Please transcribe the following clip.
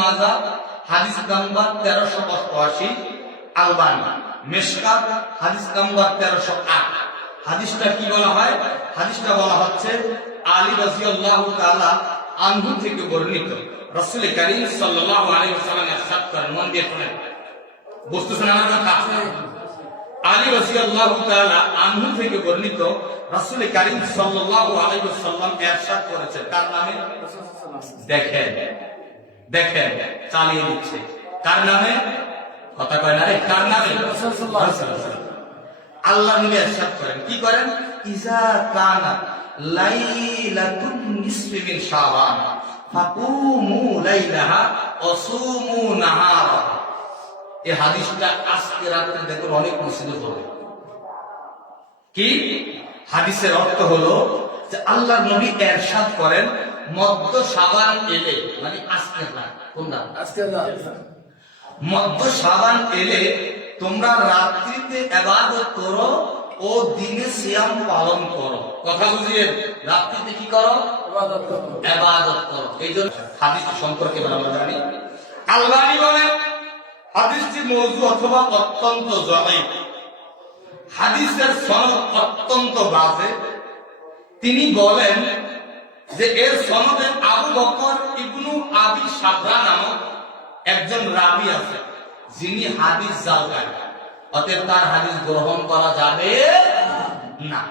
মাজা হাদিস নাম্বার 1388, আলবানী মিশকাত হাদিস নাম্বার 1308। হাদিসটা কি বলা হয়? হাদিসটা বলা হচ্ছে আলী রাদিয়াল্লাহু তাআলা আনহু থেকে বর্ণিত। রাসূল কারীম সাল্লাল্লাহু আলাইহি ওয়াসাল্লাম ইরশাদ করেন, মন দিয়ে শুনেন, বুঝতেছেন আমার কথা? আলী রাদিয়াল্লাহু তাআলা আনহু থেকে বর্ণিত রাসূল কারীম সাল্লাল্লাহু আলাইহি ওয়াসাল্লাম ইরশাদ করেছেন, কার নামে? দেখেন দেখেন, চালিয়ে দিচ্ছে, কার নামে? কথা কয় না রে, কার নামে? আল্লাহ নবী ইরশাদ করেন, কি করেন? ইজা কানা লাইলাতুন নিসফি মিন শাবান ফাকুমু লাইলাহা ওয়া সুমু নাহারা। এই হাদিসটা আজকে রাতে দেখুন অনেক মুসিবত হবে। কি হাদিসের অর্থ হলো যে আল্লাহর নবী ইরশাদ করেন, মধ্য শাবান এলে, মানে আজকের রাত, কোনটা? আজকের রাত। মধ্য শাবান এলে তোমরা রাত্রিতে ইবাদত করো ও দিনে সিয়াম পালন করো। কথা বুঝিয়ে, রাত্রিতে কি করো? ইবাদত করো, ইবাদত করো। এই জন্য হাদিস সম্পর্কে আমরা জানি, আলবানী বলেন হাদিসটি মওযু অথবা অত্যন্ত যঈফ। হাদিসের সনদ অত্যন্ত বাজে। তিনি বলেন যে এর সনদে আবু বকর ইবনু আবি শাবরা নামক একজন রাবী আছে, যিনি হাদিস জালকারী, অতএব তার হাদিস গ্রহণ করা যাবে না।